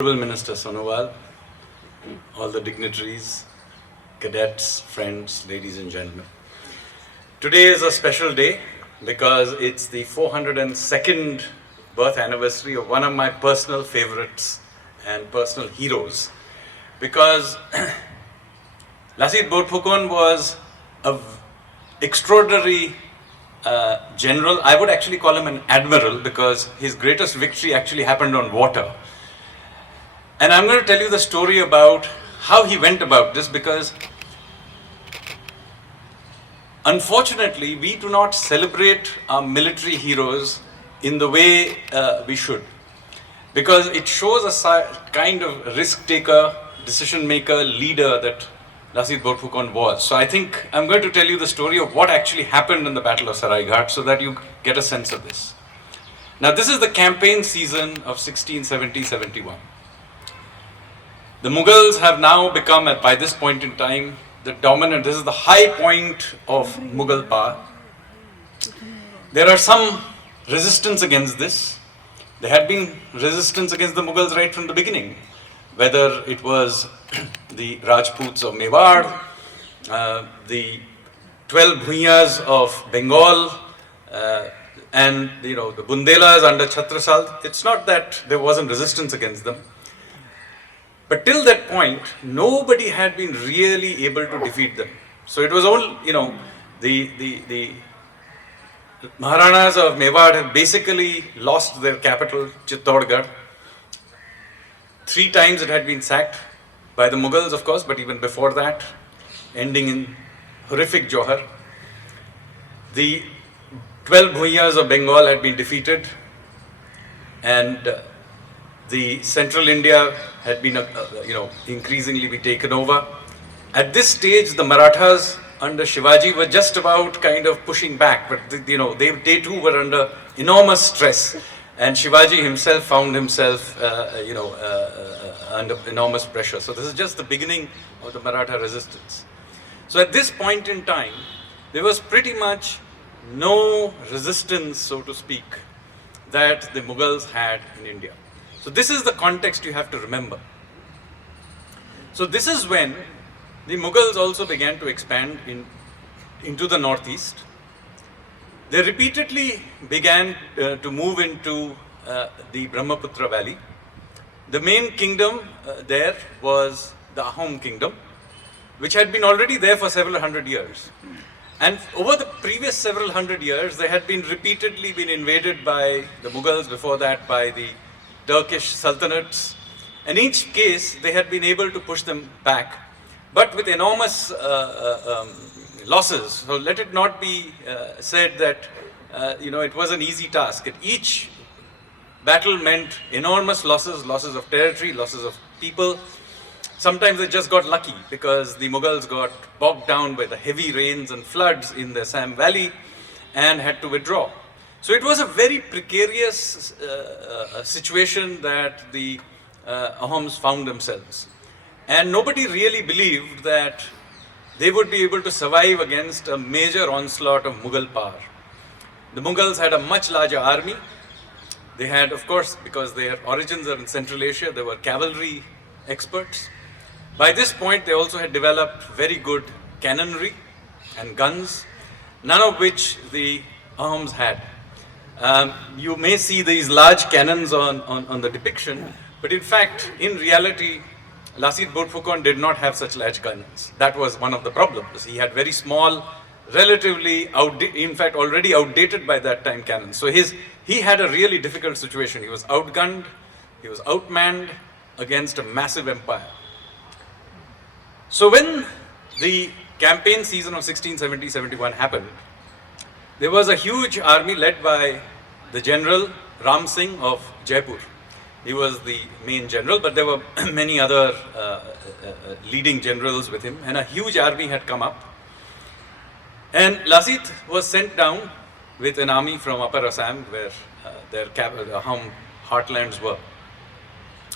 Honorable Minister Sonowal, all the dignitaries, cadets, friends, ladies and gentlemen. Today is a special day because it's the 402nd birth anniversary of one of my personal favorites and personal heroes. Because Lachit Barphukan was an extraordinary general. I would actually call him an admiral because his greatest victory actually happened on water. And I'm going to tell you the story about how he went about this, because unfortunately we do not celebrate our military heroes in the way we should, because it shows a kind of risk taker, decision maker, leader that Lachit Barphukan was. So I think I'm going to tell you the story of what actually happened in the Battle of Saraighat so that you get a sense of this. Now this is the campaign season of 1670-71. The Mughals have now become, by this point in time, the dominant. This is the high point of Mughal power. There are some resistance against this. There had been resistance against the Mughals right from the beginning, whether it was the Rajputs of Mewar, the 12 Bhuiyas of Bengal, and the Bundelas under Chhatrasal. It's not that there wasn't resistance against them. But till that point, nobody had been really able to defeat them. So it was all, the Maharanas of Mewar have basically lost their capital, Chittorgarh. 3 times it had been sacked by the Mughals, of course, but even before that, ending in horrific Johar. The 12 Bhuiyas of Bengal had been defeated, and the central India had been, increasingly be taken over. At this stage, the Marathas under Shivaji were just about kind of pushing back, but they too were under enormous stress, and Shivaji himself found himself, under enormous pressure. So this is just the beginning of the Maratha resistance. So at this point in time, there was pretty much no resistance, so to speak, that the Mughals had in India. So this is the context you have to remember. So this is when the Mughals also began to expand into the northeast. They repeatedly began to move into the Brahmaputra valley. The main kingdom there was the Ahom kingdom, which had been already there for several hundred years. And over the previous several hundred years, they had been repeatedly invaded by the Mughals, before that by the Turkish sultanates. In each case, they had been able to push them back, but with enormous losses. So let it not be said that it was an easy task. Each battle meant enormous losses of territory, losses of people. Sometimes they just got lucky because the Mughals got bogged down by the heavy rains and floods in the Assam valley and had to withdraw. So it was a very precarious situation that the Ahoms found themselves. And nobody really believed that they would be able to survive against a major onslaught of Mughal power. The Mughals had a much larger army. They had, of course, because their origins are in Central Asia, they were cavalry experts. By this point, they also had developed very good cannonry and guns, none of which the Ahoms had. You may see these large cannons on the depiction, but in fact, in reality, Lachit Barphukan did not have such large cannons. That was one of the problems. He had very small, relatively in fact already outdated by that time cannons. So he had a really difficult situation. He was outgunned, he was outmanned against a massive empire. So when the campaign season of 1670-71 happened, there was a huge army led by the general Ram Singh of Jaipur. He was the main general, but there were many other leading generals with him, and a huge army had come up. And Lachit was sent down with an army from Upper Assam, where their Ahom heartlands were.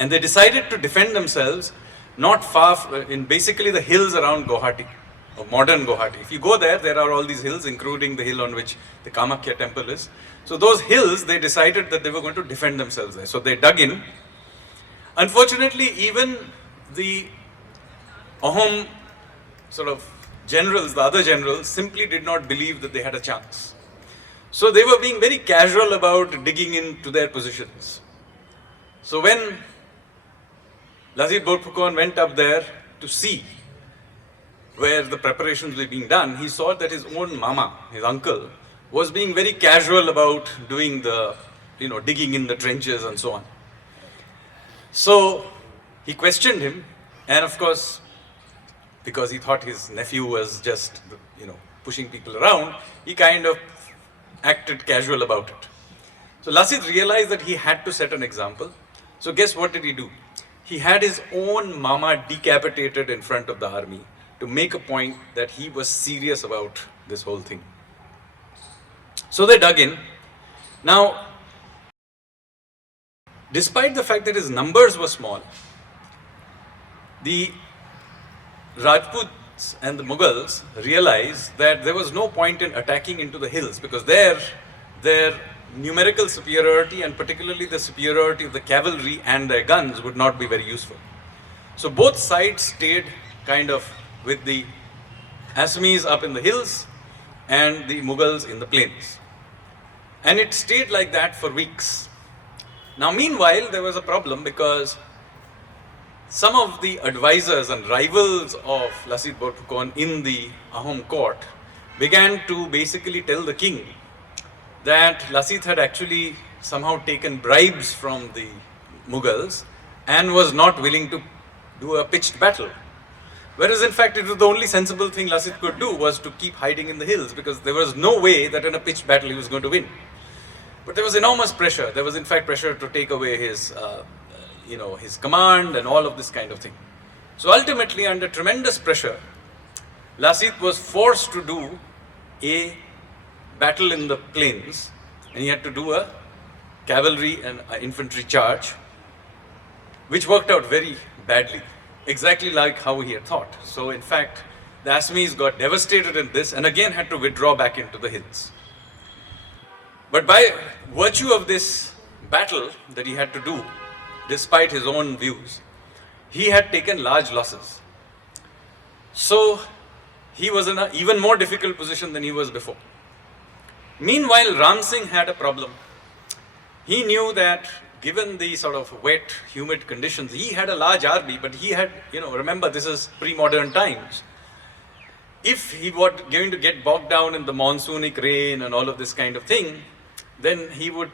And they decided to defend themselves not far in basically the hills around Guwahati, of modern Guwahati. If you go there, there are all these hills, including the hill on which the Kamakhya temple is. So those hills, they decided that they were going to defend themselves there. So they dug in. Unfortunately, even the Ahom sort of generals, the other generals, simply did not believe that they had a chance. So they were being very casual about digging into their positions. So when Lachit Barphukan went up there to see where the preparations were being done, he saw that his own mama, his uncle, was being very casual about doing the, digging in the trenches and so on. So he questioned him, and of course, because he thought his nephew was just, pushing people around, he kind of acted casual about it. So Lachit realized that he had to set an example. So guess what did he do? He had his own mama decapitated in front of the army to make a point that he was serious about this whole thing. So they dug in. Now, despite the fact that his numbers were small, the Rajputs and the Mughals realized that there was no point in attacking into the hills because their numerical superiority and particularly the superiority of the cavalry and their guns would not be very useful. So both sides stayed kind of with the Assamese up in the hills and the Mughals in the plains. And it stayed like that for weeks. Now meanwhile, there was a problem because some of the advisors and rivals of Lachit Barphukan in the Ahom court began to basically tell the king that Lachit had actually somehow taken bribes from the Mughals and was not willing to do a pitched battle. Whereas in fact it was the only sensible thing Lachit could do was to keep hiding in the hills because there was no way that in a pitched battle he was going to win. But there was enormous pressure. There was in fact pressure to take away his his command and all of this kind of thing. So ultimately, under tremendous pressure, Lachit was forced to do a battle in the plains, and he had to do a cavalry and infantry charge, which worked out very badly, exactly like how he had thought. So in fact, the Assamese got devastated in this and again had to withdraw back into the hills. But by virtue of this battle that he had to do, despite his own views, he had taken large losses. So he was in an even more difficult position than he was before. Meanwhile, Ram Singh had a problem. He knew that given the sort of wet, humid conditions, he had a large army, but he had, remember this is pre-modern times. If he was going to get bogged down in the monsoonic rain and all of this kind of thing, then he would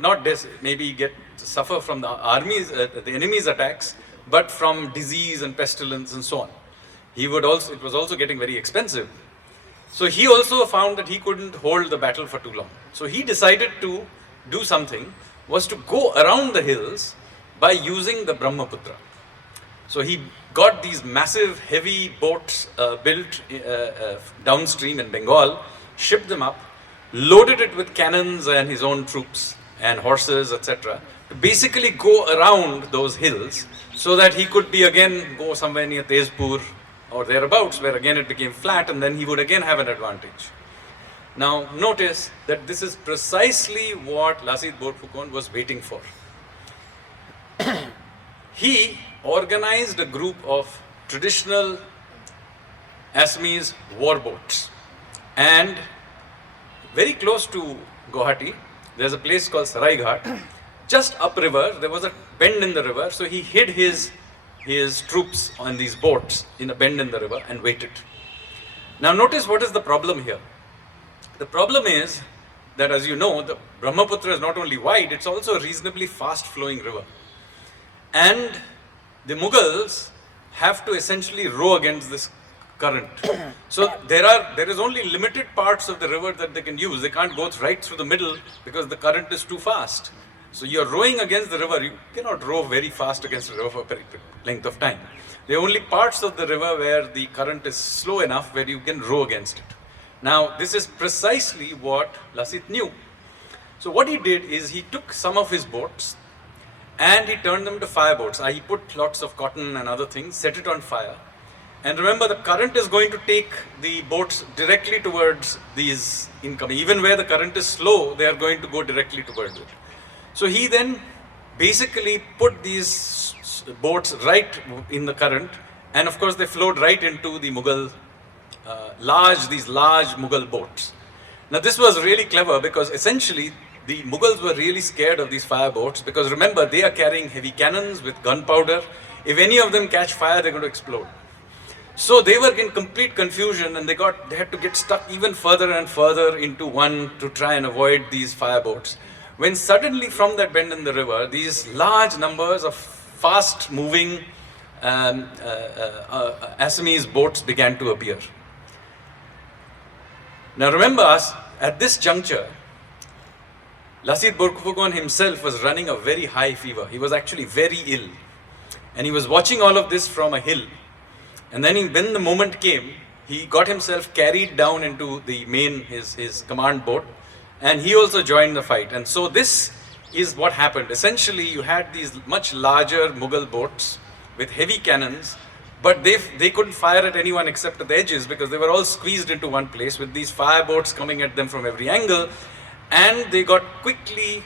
not maybe suffer from the enemy's attacks, but from disease and pestilence and so on. It was also getting very expensive. So he also found that he couldn't hold the battle for too long. So he decided to do something, was to go around the hills by using the Brahmaputra. So he got these massive, heavy boats built downstream in Bengal, shipped them up, loaded it with cannons and his own troops and horses, etc., to basically go around those hills so that he could again go somewhere near Tezpur or thereabouts, where again it became flat and then he would again have an advantage. Now notice that this is precisely what Lachit Barphukan was waiting for. He organized a group of traditional Assamese war boats, and very close to Guwahati, there's a place called Saraighat. Just upriver, there was a bend in the river, so he hid his troops on these boats in a bend in the river and waited. Now notice what is the problem here. The problem is that, as you know, the Brahmaputra is not only wide, it's also a reasonably fast flowing river. And the Mughals have to essentially row against this current. So there is only limited parts of the river that they can use. They can't go right through the middle because the current is too fast. So you're rowing against the river. You cannot row very fast against the river for a very length of time. There are only parts of the river where the current is slow enough where you can row against it. Now this is precisely what Lachit knew. So what he did is he took some of his boats and he turned them into fire boats. He put lots of cotton and other things, set it on fire. And remember, the current is going to take the boats directly towards these incoming. Even where the current is slow, they are going to go directly towards it. So he then basically put these boats right in the current, and of course they flowed right into the Mughal, these large Mughal boats. Now this was really clever because essentially the Mughals were really scared of these fire boats, because remember, they are carrying heavy cannons with gunpowder. If any of them catch fire, they're going to explode. So they were in complete confusion, and they had to get stuck even further and further into one to try and avoid these fire boats. When suddenly from that bend in the river, these large numbers of fast moving Assamese boats began to appear. Now remember, at this juncture, Lachit Barphukan himself was running a very high fever. He was actually very ill. And he was watching all of this from a hill. And then when the moment came, he got himself carried down into the main, his command boat, and he also joined the fight. And so this is what happened. Essentially, you had these much larger Mughal boats with heavy cannons, but they couldn't fire at anyone except at the edges, because they were all squeezed into one place with these fire boats coming at them from every angle. And they got quickly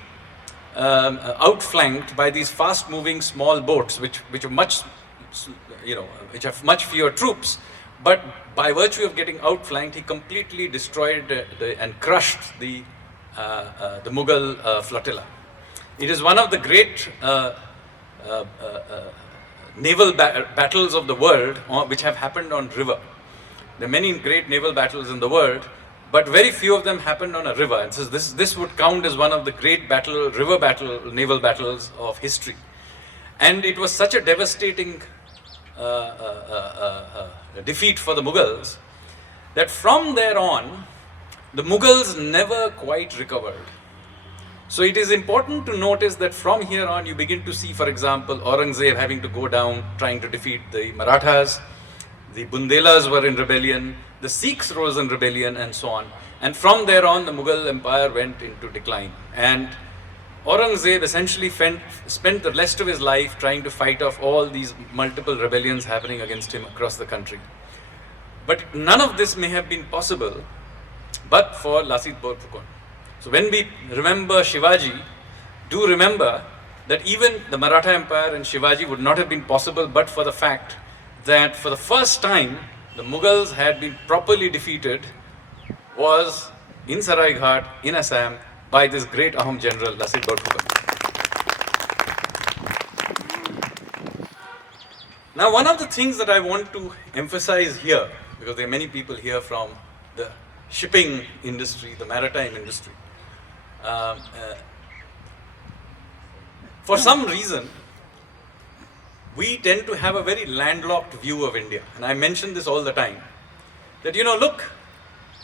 outflanked by these fast-moving small boats, which are much, which have much fewer troops. But by virtue of getting outflanked, he completely destroyed and crushed the Mughal flotilla. It is one of the great naval battles of the world which have happened on river. There are many great naval battles in the world, but very few of them happened on a river. And so this would count as one of the great naval battles of history. And it was such a devastating defeat for the Mughals that from there on, the Mughals never quite recovered. So it is important to notice that from here on, you begin to see, for example, Aurangzeb having to go down, trying to defeat the Marathas. The Bundelas were in rebellion, the Sikhs rose in rebellion, and so on. And from there on, the Mughal Empire went into decline. And Aurangzeb essentially spent the rest of his life trying to fight off all these multiple rebellions happening against him across the country. But none of this may have been possible but for Lachit Barphukan. So when we remember Shivaji, do remember that even the Maratha Empire and Shivaji would not have been possible but for the fact that for the first time the Mughals had been properly defeated was in Saraighat, in Assam, by this great Ahom general, Lachit Barphukan. Now, one of the things that I want to emphasize here, because there are many people here from the shipping industry, the maritime industry, for some reason, we tend to have a very landlocked view of India. And I mention this all the time, that look,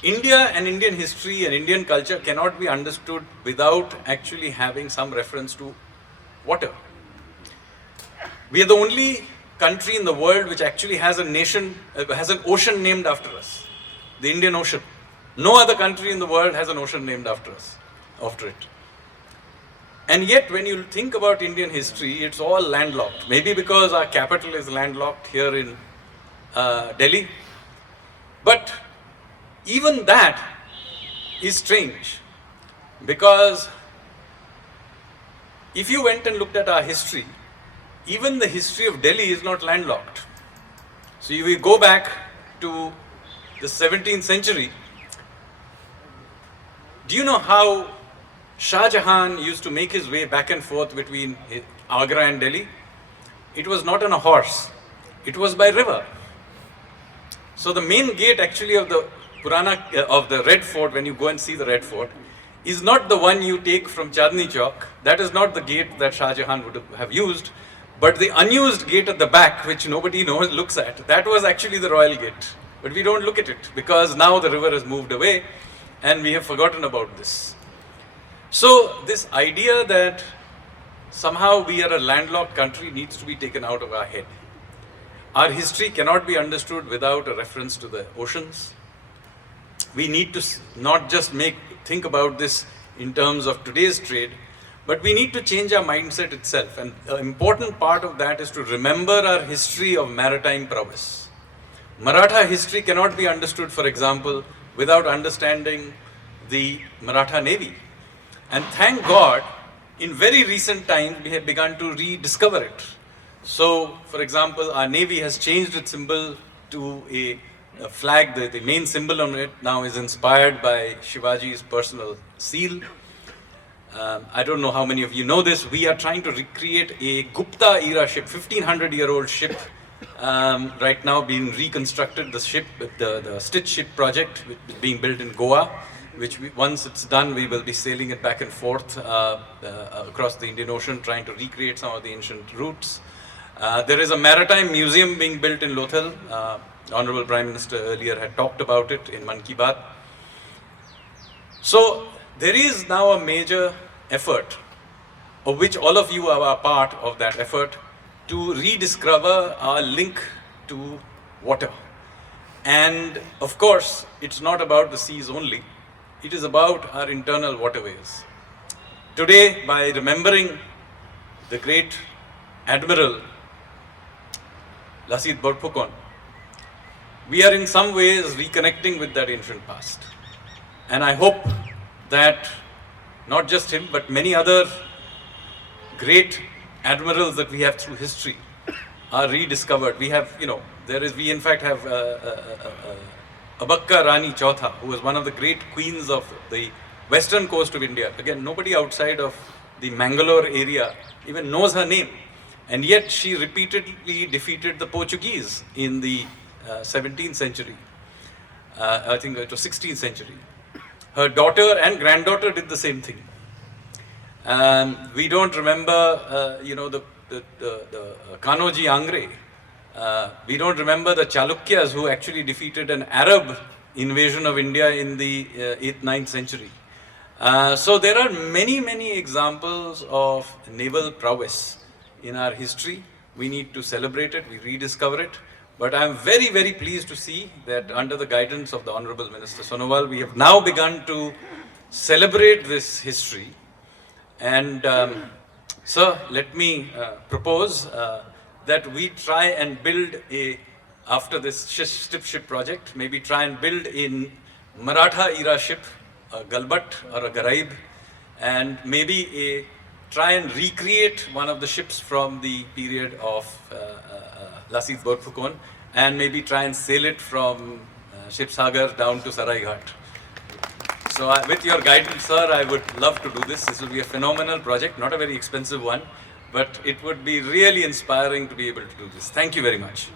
India and Indian history and Indian culture cannot be understood without actually having some reference to water. We are the only country in the world which actually has has an ocean named after us, the Indian Ocean. No other country in the world has an ocean named after it. And yet, when you think about Indian history, it's all landlocked. Maybe because our capital is landlocked here in Delhi. But even that is strange, because if you went and looked at our history, even the history of Delhi is not landlocked. So if we go back to the 17th century, do you know how Shah Jahan used to make his way back and forth between Agra and Delhi? It was not on a horse, it was by river. So the main gate actually of the of the Red Fort, when you go and see the Red Fort, is not the one you take from Chandni Chowk. That is not the gate that Shah Jahan would have used, but the unused gate at the back, which nobody looks at, that was actually the royal gate. But we don't look at it because now the river has moved away and we have forgotten about this. So this idea that somehow we are a landlocked country needs to be taken out of our head. Our history cannot be understood without a reference to the oceans. We need to not just think about this in terms of today's trade, but we need to change our mindset itself. And an important part of that is to remember our history of maritime prowess. Maratha history cannot be understood, for example, without understanding the Maratha Navy. And thank God, in very recent times, we have begun to rediscover it. So, for example, our Navy has changed its symbol to a flag. The main symbol on it now is inspired by Shivaji's personal seal. I don't know how many of you know this. We are trying to recreate a Gupta era ship, 1500-year-old ship, right now being reconstructed. The ship, the Stitch Ship project, which is being built in Goa, which once it's done, we will be sailing it back and forth across the Indian Ocean, trying to recreate some of the ancient routes. There is a maritime museum being built in Lothal. Honorable Prime Minister earlier had talked about it in Man Ki Baat. So there is now a major effort, of which all of you are a part of that effort, to rediscover our link to water. And of course, it's not about the seas only. It is about our internal waterways. Today, by remembering the great Admiral Lachit Barphukan, we are in some ways reconnecting with that ancient past. And I hope that not just him, but many other great admirals that we have through history are rediscovered. We have, we in fact have Abakka Rani Chautha, who was one of the great queens of the western coast of India. Again, nobody outside of the Mangalore area even knows her name. And yet she repeatedly defeated the Portuguese in the 17th century. I think it was 16th century. Her daughter and granddaughter did the same thing. We don't remember, the Kanoji Angre. We don't remember the Chalukyas who actually defeated an Arab invasion of India in the 8th, 9th century. So there are many, many examples of naval prowess in our history. We need to celebrate it, we rediscover it. But I'm very, very pleased to see that under the guidance of the Honorable Minister Sonowal, we have now begun to celebrate this history. And sir, let me propose that we try and build after this ship project, maybe try and build in Maratha era ship, a Galbat or a Garaib, and maybe try and recreate one of the ships from the period of Lachit Barphukan, and maybe try and sail it from Shipsagar down to Saraighat. So with your guidance, sir, I would love to do this. This will be a phenomenal project, not a very expensive one, but it would be really inspiring to be able to do this. Thank you very much.